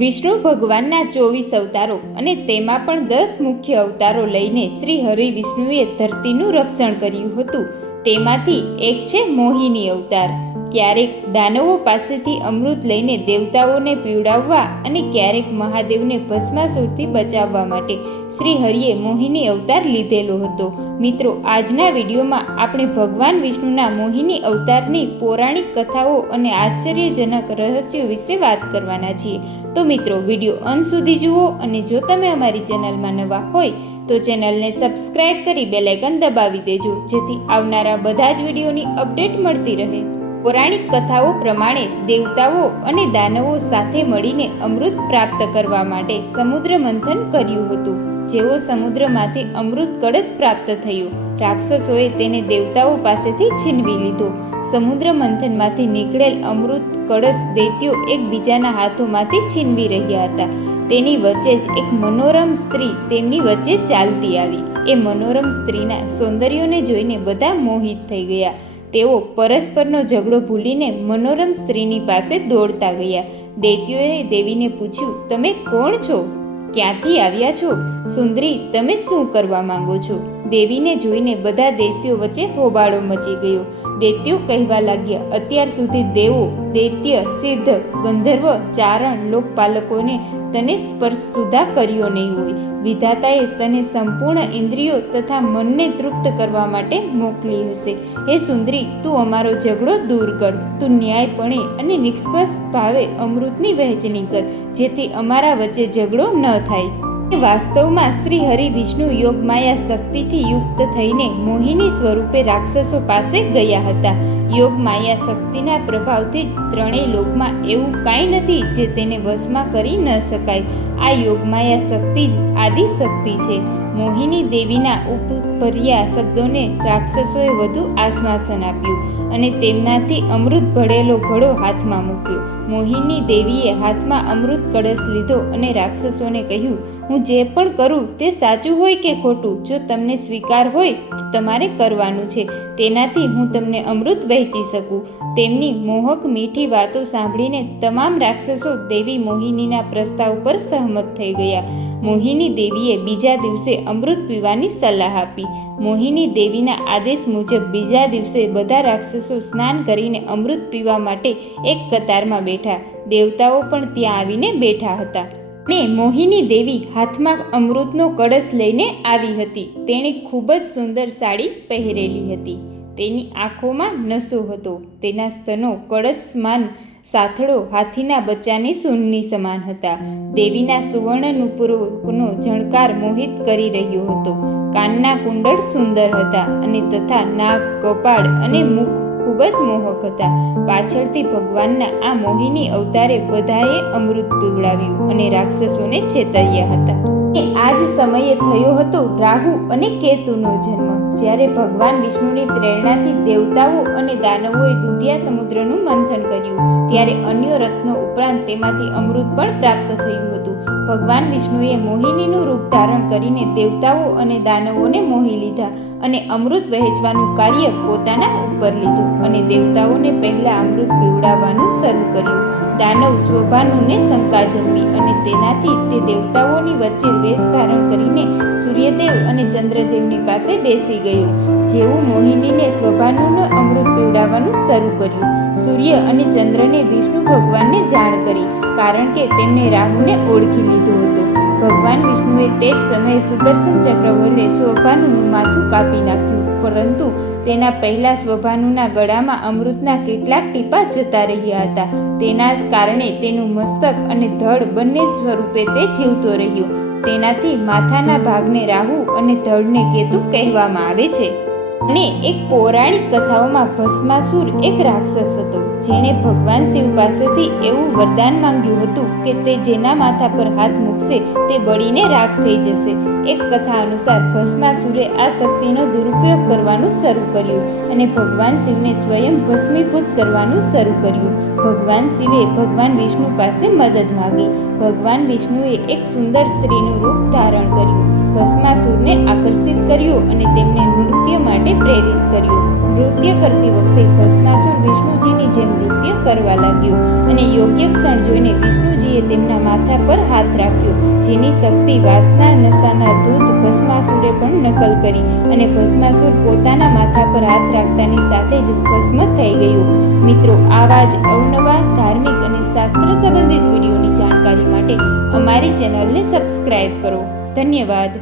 વિષ્ણુ ભગવાનના 24 અવતારો અને તેમાં પણ 10 મુખ્ય અવતારો લઈને શ્રી હરિ વિષ્ણુએ ધરતીનું રક્ષણ કર્યું હતું. તેમાંથી એક છે મોહિની અવતાર. ક્યારેક દાનવો પાસેથી અમૃત લઈને દેવતાઓને પીવડાવવા અને ક્યારેક મહાદેવને ભસ્માસુરથી બચાવવા માટે શ્રી હરિએ મોહિની અવતાર લીધેલો હતો. મિત્રો, આજના વિડીયોમાં આપણે ભગવાન વિષ્ણુના મોહિની અવતારની પૌરાણિક કથાઓ અને આશ્ચર્યજનક રહસ્યો વિશે વાત કરવાના છીએ. તો મિત્રો, વિડીયો અંત સુધી જુઓ અને જો તમે અમારી ચેનલમાં નવા હોય તો ચેનલને સબસ્ક્રાઇબ કરી બેલ આઇકન દબાવી દેજો, જેથી આવનારા બધા જ વિડીયોની અપડેટ મળતી રહે. પૌરાણિક કથાઓ પ્રમાણે દેવતાઓ અને દાનવો સાથે મળીને અમૃત પ્રાપ્ત કરવા માટે સમુદ્ર મંથન કર્યું હતું. જેવો સમુદ્રમાંથી અમૃત કળશ પ્રાપ્ત થયો, રાક્ષસોએ તેને દેવતાઓ પાસેથી છીનવી લીધો. સમુદ્ર મંથનમાંથી નીકળેલ અમૃત કળશ દૈત્યો એકબીજાના હાથોમાંથી છીનવી રહ્યા હતા. તેની વચ્ચે જ એક મનોરમ સ્ત્રી તેમની વચ્ચે ચાલતી આવી. એ મનોરમ સ્ત્રીના સૌંદર્યને જોઈને બધા મોહિત થઈ ગયા. તેઓ પરસ્પરનો ઝઘડો ભૂલીને મનોરમ સ્ત્રીની પાસે દોડતા ગયા. દૈત્યોએ દેવીને પૂછ્યું, તમે કોણ છો? ક્યાંથી આવ્યા છો? સુંદરી, તમે શું કરવા માંગો છો? દેવીને જોઈને બધા દૈત્યો વચ્ચે હોબાળો મચી ગયો. દૈત્યો કહેવા લાગ્યા, અત્યાર સુધી દેવો, દૈત્ય, સિદ્ધ, ગંધર્વ, ચારણ, લોકપાલકોને તને સ્પર્શ સુધા કર્યો નહીં હોય. વિધાતાએ તને સંપૂર્ણ ઇન્દ્રિયો તથા મનને તૃપ્ત કરવા માટે મોકલી હશે. હે સુંદરી, તું અમારો ઝઘડો દૂર કર. તું ન્યાયપણે અને નિષ્પક્ષ ભાવે અમૃતની વહેંચણી કર, જેથી અમારા વચ્ચે ઝઘડો ન થાય. વાસ્તવમાં શ્રી હરિ વિષ્ણુ યોગમાયા શક્તિથી યુક્ત થઈને મોહિની સ્વરૂપે રાક્ષસો પાસે ગયા હતા. યોગમાયા શક્તિના પ્રભાવથી જ ત્રણેય લોકમાં એવું કાંઈ નથી જે તેને વશમાં કરી ન શકાય. આ યોગમાયા શક્તિ જ આદિ શક્તિ છે. મોહિની દેવીના ઉપર્યા શબ્દોને રાક્ષસોએ વધુ આશ્વાસન આપ્યું અને તેમનાથી અમૃત ભળેલો ઘડો હાથમાં મૂક્યો. મોહિની દેવીએ હાથમાં અમૃત કળશ લીધો અને રાક્ષસોને કહ્યું, હું જે પણ કરું તે સાચું હોય કે ખોટું, જો તમને સ્વીકાર હોય તો તમારે કરવાનું છે. તેનાથી હું તમને અમૃત વહેંચી શકું. તેમની મોહક મીઠી વાતો સાંભળીને તમામ રાક્ષસો દેવી મોહિનીના પ્રસ્તાવ પર સહમત થઈ ગયા. મોહિની દેવીએ બીજા દિવસે અમૃત પીવાની સલાહ આપી. મોહિની દેવીના આદેશ મુજબ બીજા દિવસે બધા રાક્ષસો સ્નાન કરીને અમૃત પીવા માટે એક કતારમાં બેઠા. દેવતાઓ પણ ત્યાં આવીને બેઠા હતા. ને મોહિની દેવી હાથમાં અમૃતનો કળશ લઈને આવી હતી. તેણે ખૂબ જ સુંદર સાડી પહેરેલી હતી. તેની આંખોમાં નશો હતો. તેના સ્તનો કળશ સમાન, સાથળો હાથીના બચ્ચાની સૂંઢની સમાન હતા. દેવીના સુવર્ણ નુપુરોનો ઝણકાર મોહિત કરી રહ્યો હતો. કાનના કુંડળ સુંદર હતા અને તથા નાક, કપાળ અને મુખ ખૂબ જ મોહક હતા. પાછળથી ભગવાનના આ મોહિની અવતારે બધાએ અમૃત પીવડાવ્યું અને રાક્ષસોને છેતર્યા હતા. આ જ સમયે થયો હતો રાહુ અને કેતુનો જન્મ. જ્યારે ભગવાન વિષ્ણુની પ્રેરણાથી દેવતાઓ અને દાનવોએ દુધિયા સમુદ્રનું મંથન કર્યું, ત્યારે અન્ય રત્નો ઉપરાંત તેમાંથી અમૃત પણ પ્રાપ્ત થયું હતું. ભગવાન વિષ્ણુએ મોહિનીનું રૂપ ધારણ કરીને દેવતાઓ અને દાનવોને મોહી લીધા અને અમૃત વહેંચવાનું કાર્ય પોતાના ઉપર લીધું અને દેવતાઓને પહેલા અમૃત પીવડાવવાનું શરૂ કર્યું. દાનવ સ્વભાનુને શંકા જન્મી અને તેનાથી તે દેવતાઓની વચ્ચે વેશ ધારણ કરીને સૂર્યદેવ અને ચંદ્રદેવની પાસે બેસી ગયો. જેવું મોહિનીને સ્વભાનુને અમૃત પીવડાવવાનું શરૂ કર્યું, સૂર્ય અને ચંદ્રને વિષ્ણુ ભગવાનને જાણ કરી, કારણ કે તેમને રાહુને ઓળખી લીધો હતો. ભગવાન વિષ્ણુએ તે જ સમયે સુદર્શન ચક્ર વડે સ્વભાનુનું માથું કાપી નાખ્યું, પરંતુ તેના પહેલા સ્વભાનુના ગળામાં અમૃતના કેટલાક ટીપા જતા રહ્યા હતા. તેના કારણે તેનું મસ્તક અને ધડ બંને સ્વરૂપે તે જીવતો રહ્યો. તેનાથી માથાના ભાગને રાહુ અને ધડને કેતુ કહેવામાં આવે છે. અને એક પૌરાણિક કથાઓમાં ભસ્માસુર એક રાક્ષસ હતો, જેણે ભગવાન શિવ પાસેથી એવું વરદાન માંગ્યું હતું કે તે જેના માથા પર હાથ મૂકશે તે બળીને રાખ થઈ જશે. એક કથા અનુસાર ભસ્માસુરે આ શક્તિનો દુરુપયોગ કરવાનું શરૂ કર્યું અને ભગવાન શિવને સ્વયં ભસ્મીભૂત કરવાનું શરૂ કર્યું. ભગવાન શિવે ભગવાન વિષ્ણુ પાસે મદદ માંગી. ભગવાન વિષ્ણુએ એક સુંદર સ્ત્રીનું રૂપ ધારણ કર્યું. ભસ્માસુરને આકર્ષિત કર્યો અને તેમને નૃત્ય માટે પ્રેરિત કર્યો. નૃત્ય કરતી વખતે ભસ્માસુર વિષ્ણુજીની જેમ નૃત્ય કરવા લાગ્યો અને યોગ્ય ક્ષણ જોઈને વિષ્ણુજીએ તેમના માથા પર હાથ રાખ્યો, જેની શક્તિ વાસના નશાના દૂત ભસ્માસુરે પણ નકલ કરી અને ભસ્માસુર પોતાના માથા પર હાથ રાખતાની સાથે જ ભસ્મ થઈ ગયું. મિત્રો, આવા જ અવનવા ધાર્મિક અને શાસ્ત્ર સંબંધિત વિડીયોની જાણકારી માટે અમારી ચેનલને સબસ્ક્રાઇબ કરો. ધન્યવાદ.